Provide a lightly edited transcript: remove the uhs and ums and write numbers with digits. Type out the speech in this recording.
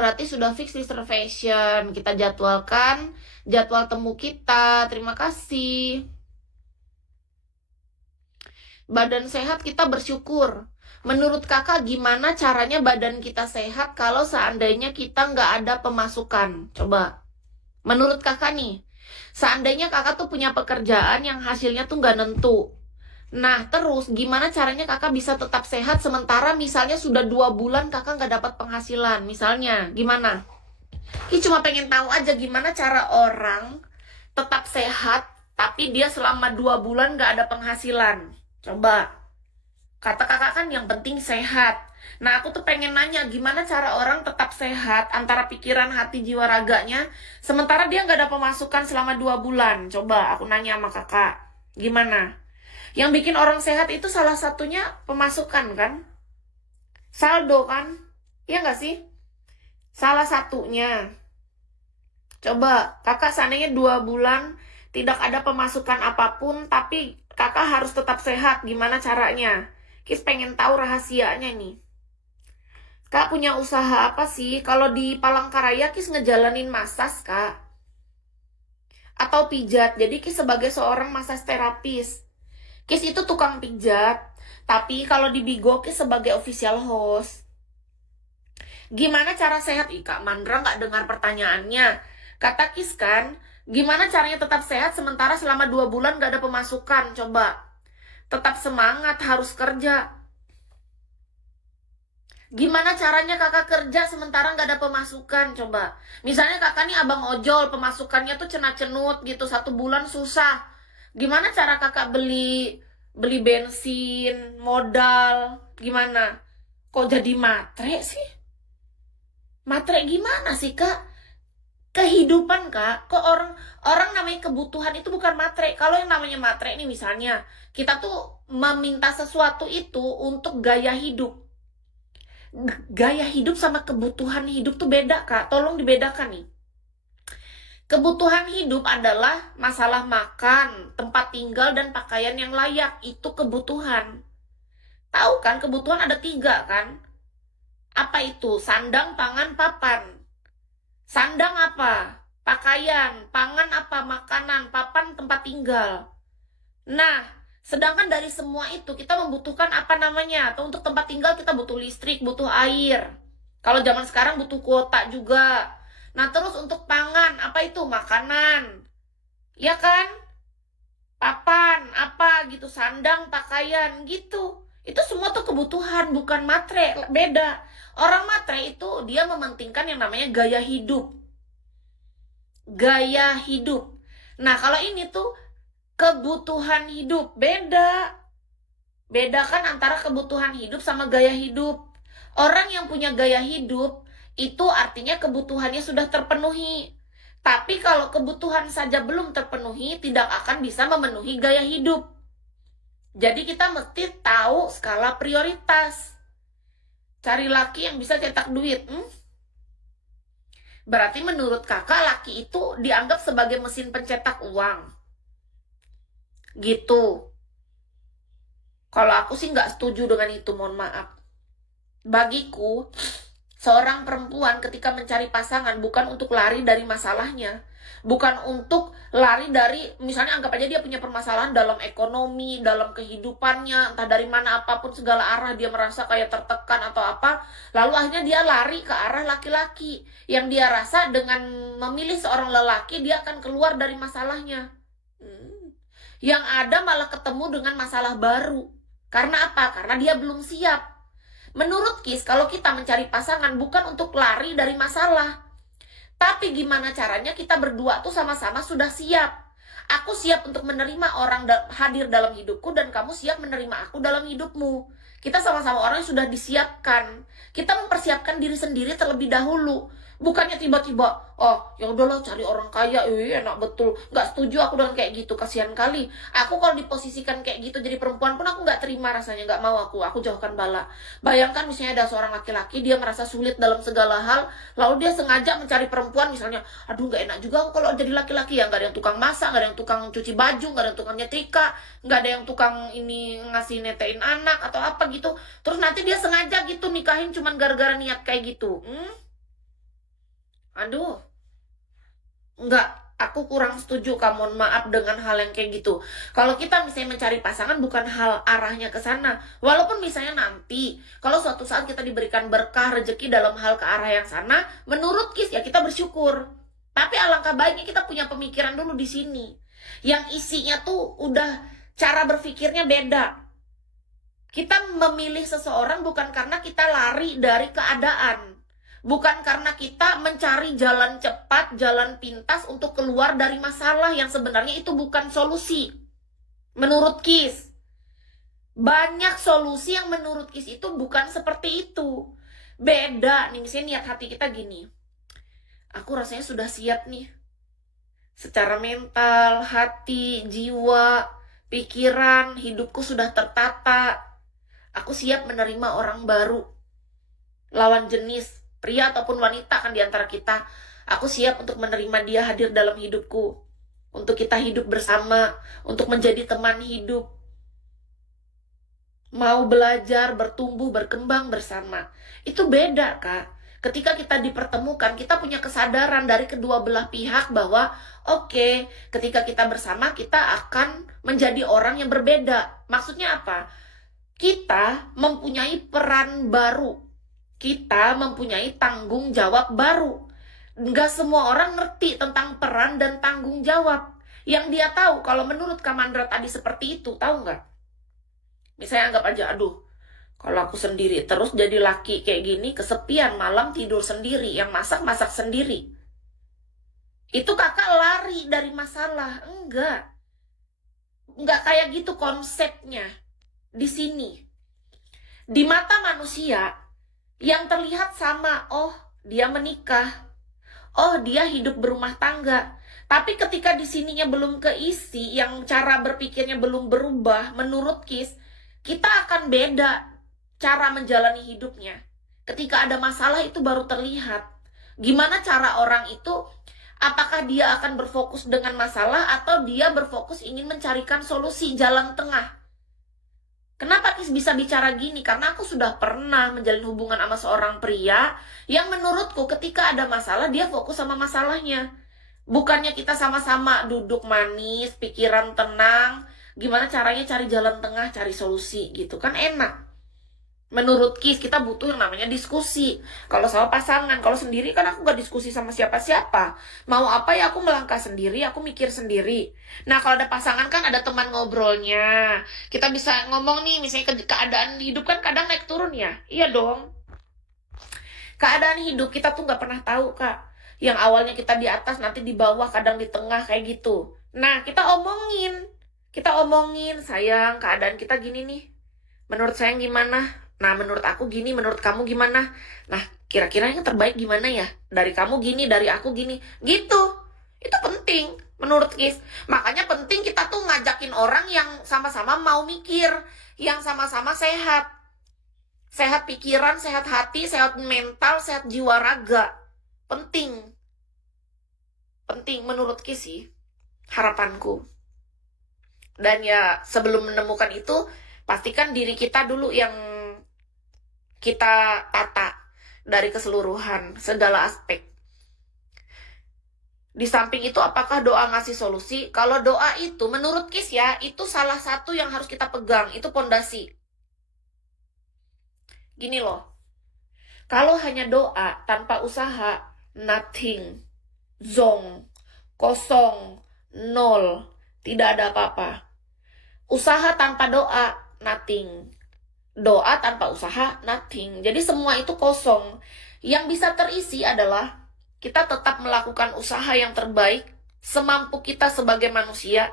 Berarti sudah fix reservation. Kita jadwalkan jadwal temu kita. Terima kasih. Badan sehat, kita bersyukur. Menurut kakak gimana caranya badan kita sehat kalau seandainya kita nggak ada pemasukan? Coba. Menurut kakak nih, seandainya kakak tuh punya pekerjaan yang hasilnya tuh nggak nentu. Nah, terus gimana caranya kakak bisa tetap sehat sementara misalnya sudah 2 bulan kakak nggak dapat penghasilan? Misalnya, gimana? Ini cuma pengen tahu aja gimana cara orang tetap sehat tapi dia selama 2 bulan nggak ada penghasilan. Coba. Kata kakak kan yang penting sehat. Nah, aku tuh pengen nanya gimana cara orang tetap sehat antara pikiran, hati, jiwa, raganya sementara dia nggak ada pemasukan selama 2 bulan. Coba aku nanya sama kakak. Gimana? Yang bikin orang sehat itu salah satunya pemasukan kan? Saldo kan? Iya nggak sih? Salah satunya. Coba kakak seandainya 2 bulan tidak ada pemasukan apapun tapi kakak harus tetap sehat. Gimana caranya? Kis pengen tahu rahasianya nih. Kak punya usaha apa sih? Kalau di Palangkaraya Kis ngejalanin masas, Kak. Atau pijat. Jadi Kis sebagai seorang masas terapis. Kis itu tukang pijat. Tapi kalau di Bigo Kis sebagai official host. Gimana cara sehat? Ih, Kak Mandra nggak dengar pertanyaannya. Kata Kis kan, gimana caranya tetap sehat sementara selama 2 bulan nggak ada pemasukan? Coba. Tetap semangat, harus kerja. Gimana caranya kakak kerja sementara nggak ada pemasukan? Coba. Misalnya kakak nih abang ojol, pemasukannya tuh cenat-cenut gitu, 1 bulan susah. Gimana cara kakak beli bensin, modal? Gimana? Kok jadi matre sih? Matre gimana sih, Kak? Kehidupan, Kak. Kok orang namanya kebutuhan itu bukan matre. Kalau yang namanya matre ini misalnya, kita tuh meminta sesuatu itu untuk gaya hidup. Gaya hidup sama kebutuhan hidup tuh beda, Kak. Tolong dibedakan nih. Kebutuhan hidup adalah masalah makan, tempat tinggal, dan pakaian yang layak. Itu kebutuhan. Tahu kan, kebutuhan ada 3 kan? Apa itu? Sandang, pangan, papan. Sandang apa? Pakaian. Pangan apa? Makanan. Papan tempat tinggal. Nah, sedangkan dari semua itu kita membutuhkan apa namanya? Atau untuk tempat tinggal kita butuh listrik, butuh air. Kalau zaman sekarang butuh kuota juga. Nah, terus untuk pangan, apa itu? Makanan. Ya kan? Papan, apa gitu, sandang, pakaian gitu. Itu semua tuh kebutuhan, bukan matre. Beda. Orang matre itu dia mementingkan yang namanya gaya hidup. Gaya hidup. Nah, kalau ini tuh kebutuhan hidup. Beda. Bedakan antara kebutuhan hidup sama gaya hidup. Orang yang punya gaya hidup, itu artinya kebutuhannya sudah terpenuhi. Tapi kalau kebutuhan saja belum terpenuhi, tidak akan bisa memenuhi gaya hidup. Jadi kita mesti tahu skala prioritas. Cari laki yang bisa cetak duit. Berarti menurut kakak laki itu dianggap sebagai mesin pencetak uang. Gitu. Kalau aku sih nggak setuju dengan itu, mohon maaf. Bagiku, seorang perempuan ketika mencari pasangan bukan untuk lari dari masalahnya. Bukan untuk lari dari, misalnya anggap aja dia punya permasalahan dalam ekonomi, dalam kehidupannya, entah dari mana apapun segala arah dia merasa kayak tertekan atau apa. Lalu akhirnya dia lari ke arah laki-laki. Yang dia rasa dengan memilih seorang lelaki dia akan keluar dari masalahnya. Yang ada malah ketemu dengan masalah baru. Karena apa? Karena dia belum siap. Menurut Kis, kalau kita mencari pasangan bukan untuk lari dari masalah. Tapi gimana caranya kita berdua tuh sama-sama sudah siap. Aku siap untuk menerima orang hadir dalam hidupku dan kamu siap menerima aku dalam hidupmu. Kita sama-sama orang yang sudah disiapkan. Kita mempersiapkan diri sendiri terlebih dahulu. Bukannya tiba-tiba, oh ya udahlah cari orang kaya, enak betul. Nggak setuju aku dengan kayak gitu, kasihan kali. Aku kalau diposisikan kayak gitu jadi perempuan pun aku nggak terima rasanya, nggak mau aku jauhkan bala. Bayangkan misalnya ada seorang laki-laki, dia merasa sulit dalam segala hal, lalu dia sengaja mencari perempuan misalnya, aduh nggak enak juga aku kalau jadi laki-laki ya, nggak ada yang tukang masak, nggak ada yang tukang cuci baju, nggak ada yang tukang nyetrika, nggak ada yang tukang ini ngasih netein anak atau apa gitu. Terus nanti dia sengaja gitu nikahin cuman gara-gara niat kayak gitu. Aduh, enggak, aku kurang setuju Kak, mohon maaf dengan hal yang kayak gitu. Kalau kita misalnya mencari pasangan bukan hal arahnya ke sana. Walaupun misalnya nanti, kalau suatu saat kita diberikan berkah, rezeki dalam hal ke arah yang sana, menurut Kis ya kita bersyukur. Tapi alangkah baiknya kita punya pemikiran dulu di sini. Yang isinya tuh udah cara berpikirnya beda. Kita memilih seseorang bukan karena kita lari dari keadaan. Bukan karena kita mencari jalan cepat, jalan pintas untuk keluar dari masalah yang sebenarnya itu bukan solusi. Menurut Kis, banyak solusi yang menurut Kis itu bukan seperti itu. Beda nih, misalnya niat hati kita gini. Aku rasanya sudah siap nih. Secara mental, hati, jiwa, pikiran, hidupku sudah tertata. Aku siap menerima orang baru. Lawan jenis, pria ataupun wanita kan diantara kita. Aku siap untuk menerima dia hadir dalam hidupku. Untuk kita hidup bersama. Untuk menjadi teman hidup. Mau belajar, bertumbuh, berkembang bersama. Itu beda, Kak. Ketika kita dipertemukan, kita punya kesadaran dari kedua belah pihak bahwa oke, ketika kita bersama, kita akan menjadi orang yang berbeda. Maksudnya apa? Kita mempunyai peran baru. Kita mempunyai tanggung jawab baru. Nggak semua orang ngerti tentang peran dan tanggung jawab. Yang dia tahu, kalau menurut Kamandra tadi seperti itu, tahu nggak? Misalnya anggap aja, aduh, kalau aku sendiri terus jadi laki kayak gini, kesepian, malam tidur sendiri, yang masak-masak sendiri. Itu kakak lari dari masalah. Enggak. Enggak kayak gitu konsepnya. Di sini. Di mata manusia, yang terlihat sama, oh dia menikah, oh dia hidup berumah tangga. Tapi ketika di sininya belum keisi, yang cara berpikirnya belum berubah, menurut Kis, kita akan beda cara menjalani hidupnya. Ketika ada masalah itu baru terlihat. Gimana cara orang itu, apakah dia akan berfokus dengan masalah atau dia berfokus ingin mencarikan solusi jalan tengah. Kenapa Kis bisa bicara gini? Karena aku sudah pernah menjalin hubungan sama seorang pria yang menurutku ketika ada masalah dia fokus sama masalahnya. Bukannya kita sama-sama duduk manis, pikiran tenang, gimana caranya cari jalan tengah, cari solusi gitu kan enak. Menurut Kis kita butuh yang namanya diskusi. Kalau sama pasangan, kalau sendiri kan aku gak diskusi sama siapa-siapa. Mau apa ya aku melangkah sendiri, aku mikir sendiri. Nah kalau ada pasangan kan ada teman ngobrolnya. Kita bisa ngomong nih, misalnya keadaan hidup kan kadang naik turun ya. Iya dong. Keadaan hidup kita tuh gak pernah tahu Kak. Yang awalnya kita di atas, nanti di bawah, kadang di tengah kayak gitu. Nah kita omongin. Kita omongin, sayang keadaan kita gini nih. Menurut sayang gimana? Nah, menurut aku gini, menurut kamu gimana? Nah, kira-kira yang terbaik gimana ya? Dari kamu gini, dari aku gini. Gitu. Itu penting, menurut Kis. Makanya penting kita tuh ngajakin orang yang sama-sama mau mikir. Yang sama-sama sehat. Sehat pikiran, sehat hati, sehat mental, sehat jiwa raga. Penting. Penting menurut Kis sih. Harapanku. Dan ya, sebelum menemukan itu, pastikan diri kita dulu yang kita tata dari keseluruhan, segala aspek. Di samping itu, apakah doa ngasih solusi? Kalau doa itu, menurut Kis ya, itu salah satu yang harus kita pegang. Itu pondasi. Gini loh. Kalau hanya doa tanpa usaha, nothing. Zong. Kosong. Nol. Tidak ada apa-apa. Usaha tanpa doa, nothing. Doa tanpa usaha, nothing. Jadi semua itu kosong. Yang bisa terisi adalah kita tetap melakukan usaha yang terbaik semampu kita sebagai manusia.